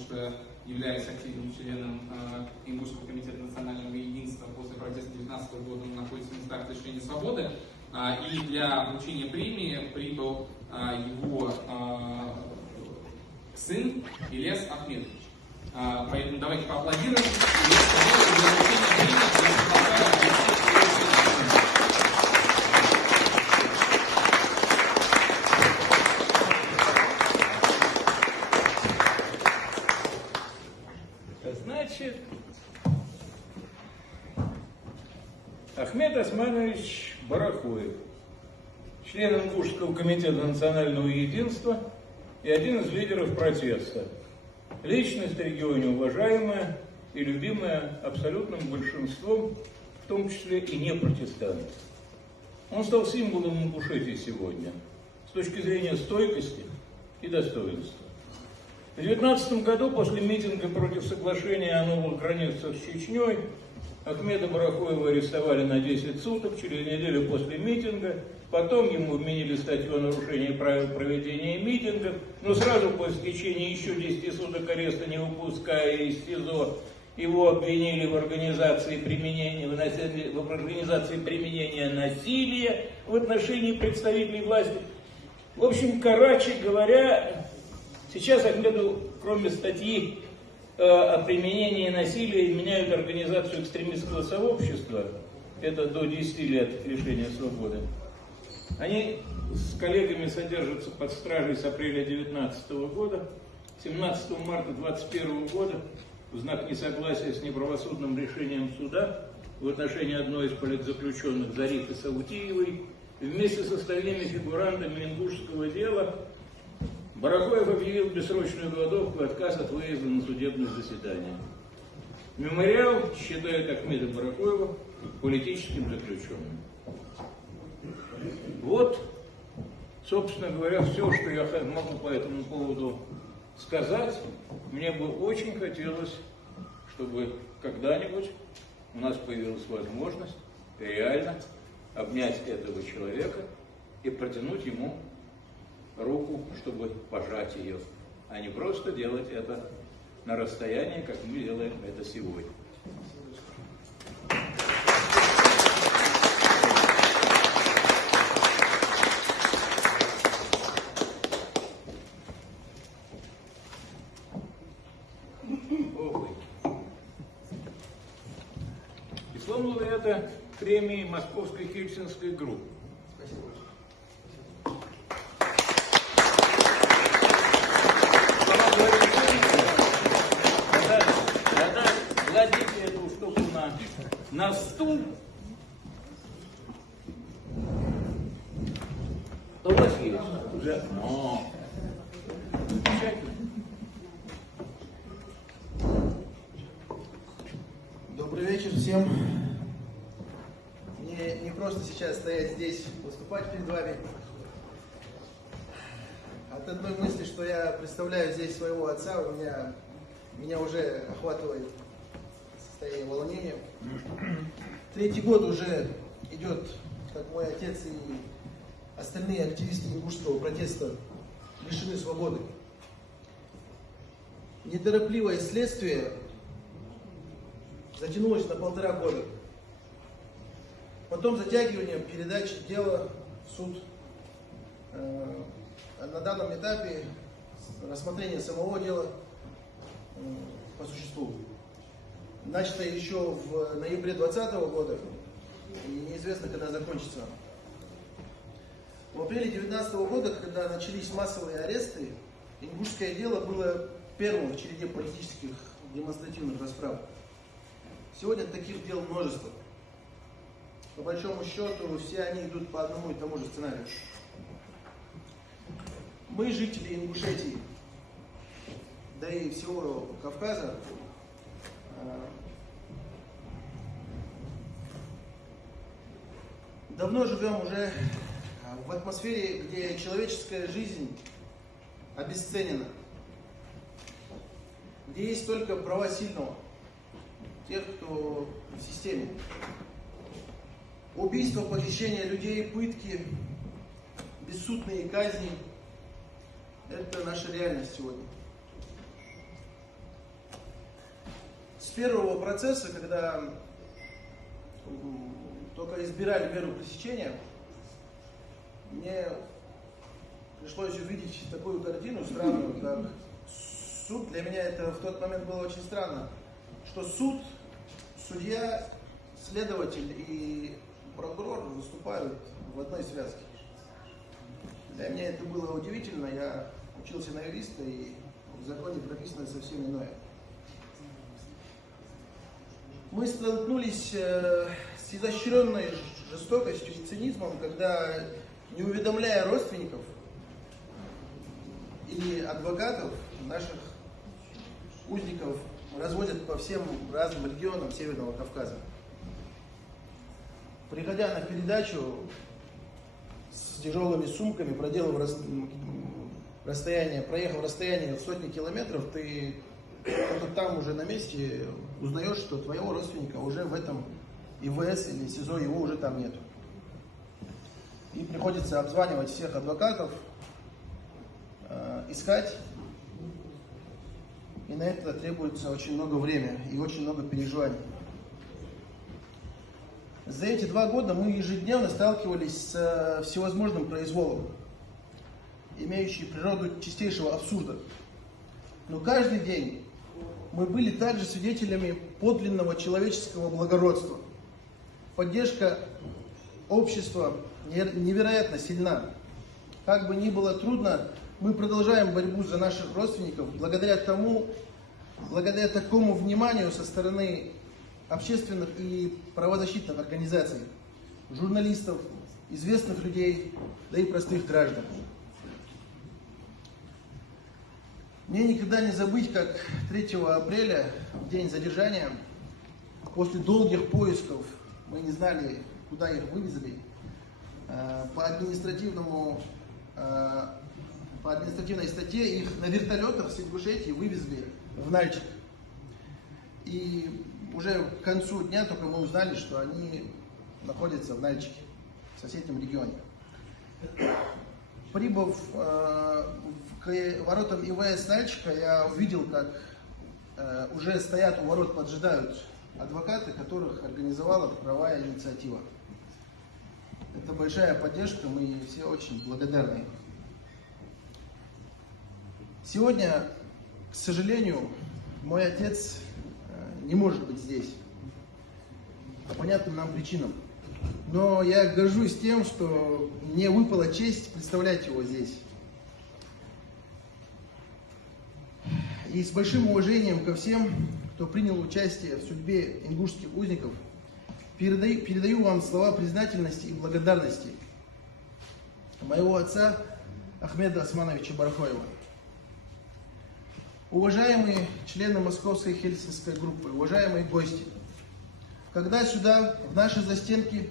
что являясь активным членом Ингушского комитета национального единства, после протеста 2019 года он находится в местах лишения свободы. И для вручения премии прибыл его сын Ильяс Ахмедович. Поэтому давайте поаплодируем. Значит, Ахмед Османович Барахоев, член Ингушского комитета национального единства и один из лидеров протеста. Личность в регионе уважаемая и любимая абсолютным большинством, в том числе и не протестантов. Он стал символом Ингушетии сегодня с точки зрения стойкости и достоинства. В 2019 году, после митинга против соглашения о новых границах с Чечней, Ахмеда Барахоева арестовали на 10 суток, через неделю после митинга. Потом ему вменили статью о нарушении правил проведения митингов, но сразу после течения еще 10 суток ареста, не выпуская из СИЗО, его обвинили в организации применения насилия в отношении представителей власти. В общем, короче говоря, сейчас Ахмеду, кроме статьи о применении насилия, меняют организацию экстремистского сообщества, это до 10 лет лишения свободы. Они с коллегами содержатся под стражей с апреля 2019 года. 17 марта 2021 года в знак несогласия с неправосудным решением суда в отношении одной из политзаключенных Зарифы Саутиевой вместе с остальными фигурантами ингушского дела Барахоев объявил бессрочную голодовку и отказ от выезда на судебное заседание. Мемориал считает Ахмеда Барахоева политическим заключенным. Вот, собственно говоря, все, что я могу по этому поводу сказать. Мне бы очень хотелось, чтобы когда-нибудь у нас появилась возможность реально обнять этого человека и протянуть ему руку, чтобы пожать ее, а не просто делать это на расстоянии, как мы делаем это сегодня. Диплом лауреата премии Московской Хельсинской группы. Когда кладите эту штуку на стул, то у вас есть уже. Добрый вечер всем. Мне не просто сейчас стоять здесь, выступать перед вами. От одной мысли, что я представляю здесь своего отца, меня уже охватывает состояние волнения. 3-й год уже идет, как мой отец и остальные активисты ингушского протеста лишены свободы. Неторопливое следствие затянулось на 1,5 года. Потом затягивание передачи дела в суд. На данном этапе рассмотрение самого дела по существу начато еще в ноябре 2020 года и неизвестно, когда закончится. В апреле 2019 года, когда начались массовые аресты, ингушское дело было первым в череде политических демонстративных расправ. Сегодня таких дел множество. По большому счету, все они идут по одному и тому же сценарию. Мы, жители Ингушетии, да и всего Кавказа, давно живем уже в атмосфере, где человеческая жизнь обесценена, где есть только права сильного, тех, кто в системе. Убийства, похищения людей, пытки, бессудные казни – это наша реальность сегодня. первого процесса, когда только избирали меру пресечения, мне пришлось увидеть такую картину странную, как суд. Для меня это в тот момент было очень странно, что суд, судья, следователь и прокурор выступают в одной связке. Для меня это было удивительно. Я учился на юриста, и в законе прописано совсем иное. Мы столкнулись с изощренной жестокостью и цинизмом, когда, не уведомляя родственников или адвокатов, наших узников разводят по всем разным регионам Северного Кавказа. Приходя на передачу с тяжелыми сумками, проехав расстояние в сотни километров, ты только там уже на месте узнаешь, что твоего родственника уже в этом ИВС или СИЗО, его уже там нету. И приходится обзванивать всех адвокатов, искать. И на это требуется очень много времени и очень много переживаний. За эти 2 года мы ежедневно сталкивались с всевозможным произволом, имеющий природу чистейшего абсурда. Но каждый день мы были также свидетелями подлинного человеческого благородства. Поддержка общества невероятно сильна. Как бы ни было трудно, мы продолжаем борьбу за наших родственников благодаря такому вниманию со стороны общественных и правозащитных организаций, журналистов, известных людей, да и простых граждан. Мне никогда не забыть, как 3 апреля, в день задержания, после долгих поисков, мы не знали, куда их вывезли, по административной статье их на вертолетах с Ингушетии вывезли в Нальчик. И уже к концу дня только мы узнали, что они находятся в Нальчике, в соседнем регионе. Прибыв к воротам ИВС Нальчика, я увидел, как уже стоят у ворот, поджидают адвокаты, которых организовала правовая инициатива. Это большая поддержка, мы все очень благодарны. Сегодня, к сожалению, мой отец не может быть здесь, по понятным нам причинам. Но я горжусь тем, что мне выпала честь представлять его здесь. И с большим уважением ко всем, кто принял участие в судьбе ингушских узников, передаю вам слова признательности и благодарности моего отца Ахмеда Османовича Барахоева. Уважаемые члены Московской Хельсинской группы, уважаемые гости, когда сюда, в наши застенки,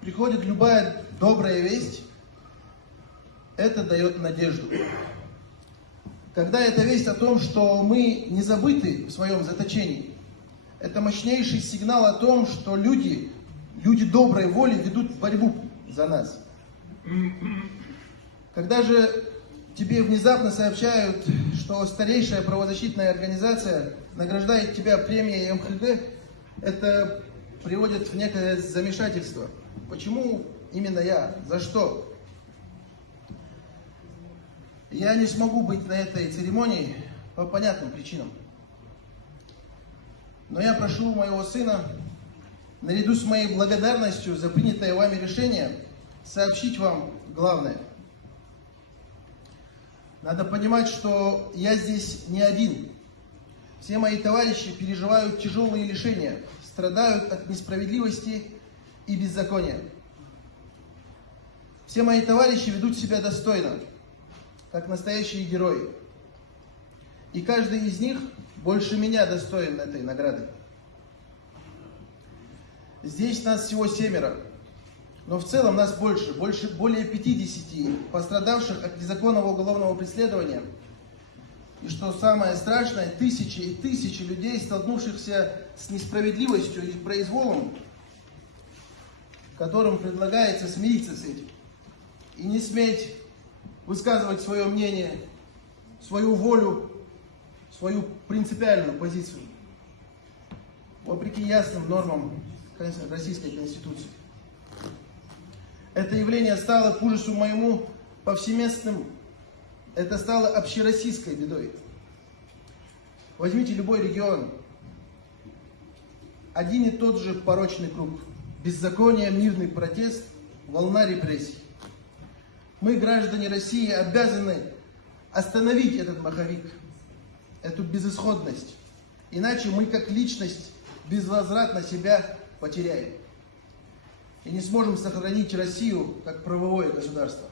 приходит любая добрая весть, это дает надежду. Когда это весть о том, что мы не забыты в своем заточении, это мощнейший сигнал о том, что люди доброй воли ведут борьбу за нас. Когда же тебе внезапно сообщают, что старейшая правозащитная организация награждает тебя премией МХГ, это приводит в некое замешательство. Почему именно я? За что? Я не смогу быть на этой церемонии по понятным причинам. Но я прошу моего сына, наряду с моей благодарностью за принятое вами решение, сообщить вам главное. Надо понимать, что я здесь не один. Все мои товарищи переживают тяжелые лишения, страдают от несправедливости и беззакония. Все мои товарищи ведут себя достойно, как настоящие герои. И каждый из них больше меня достоин этой награды. Здесь нас всего 7, но в целом нас более 50 пострадавших от незаконного уголовного преследования. И что самое страшное, тысячи и тысячи людей, столкнувшихся с несправедливостью и произволом, которым предлагается смириться с этим и не сметь высказывать свое мнение, свою волю, свою принципиальную позицию. вопреки ясным нормам Российской Конституции. Это явление стало, к ужасу моему, повсеместным. Это стало общероссийской бедой. Возьмите любой регион. Один и тот же порочный круг. Беззаконие, мирный протест, волна репрессий. Мы, граждане России, обязаны остановить этот маховик, эту безысходность. Иначе мы, как личность, безвозвратно себя потеряем. И не сможем сохранить Россию как правовое государство.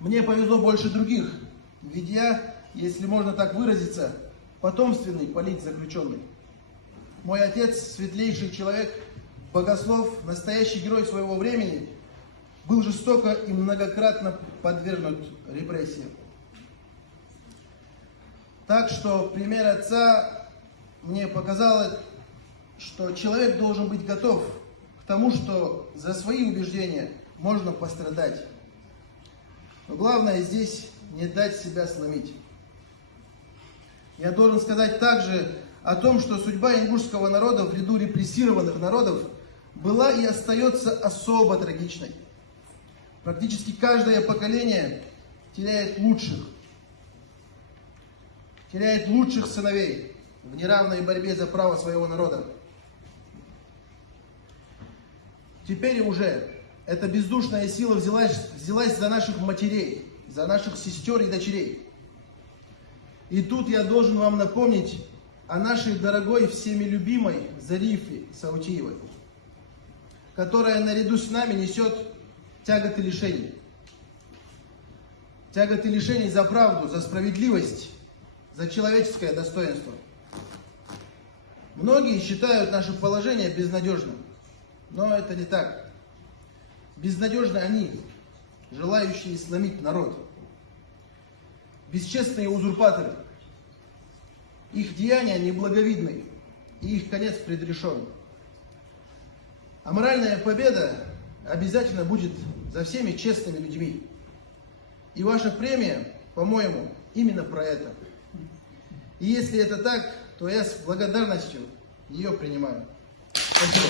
Мне повезло больше других, ведь я, если можно так выразиться, потомственный политзаключенный. Мой отец, светлейший человек, богослов, настоящий герой своего времени, был жестоко и многократно подвергнут репрессиям. Так что пример отца мне показал, что человек должен быть готов к тому, что за свои убеждения можно пострадать. Но главное здесь не дать себя сломить. Я должен сказать также о том, что судьба ингушского народа в ряду репрессированных народов была и остается особо трагичной. Практически каждое поколение теряет лучших сыновей в неравной борьбе за право своего народа. Теперь уже эта бездушная сила взялась за наших матерей, за наших сестер и дочерей. И тут я должен вам напомнить о нашей дорогой, всеми любимой Зарифе Саутиевой, которая наряду с нами несет тяготы лишений. Тяготы лишений за правду, за справедливость, за человеческое достоинство. Многие считают наше положение безнадежным, но это не так. Безнадежны они, желающие сломить народ. Бесчестные узурпаторы. Их деяния неблаговидны, и их конец предрешен. А моральная победа обязательно будет за всеми честными людьми. И ваша премия, по-моему, именно про это. И если это так, то я с благодарностью ее принимаю. Спасибо.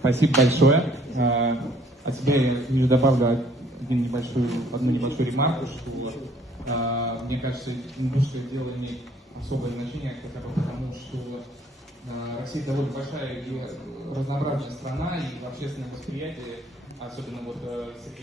Спасибо большое. От себя я лишь добавлю одну небольшую ремарку, что мне кажется, ингушское дело имеет особое значение, хотя бы потому, что Россия довольно большая и разнообразная страна, и общественное восприятие, особенно вот с таким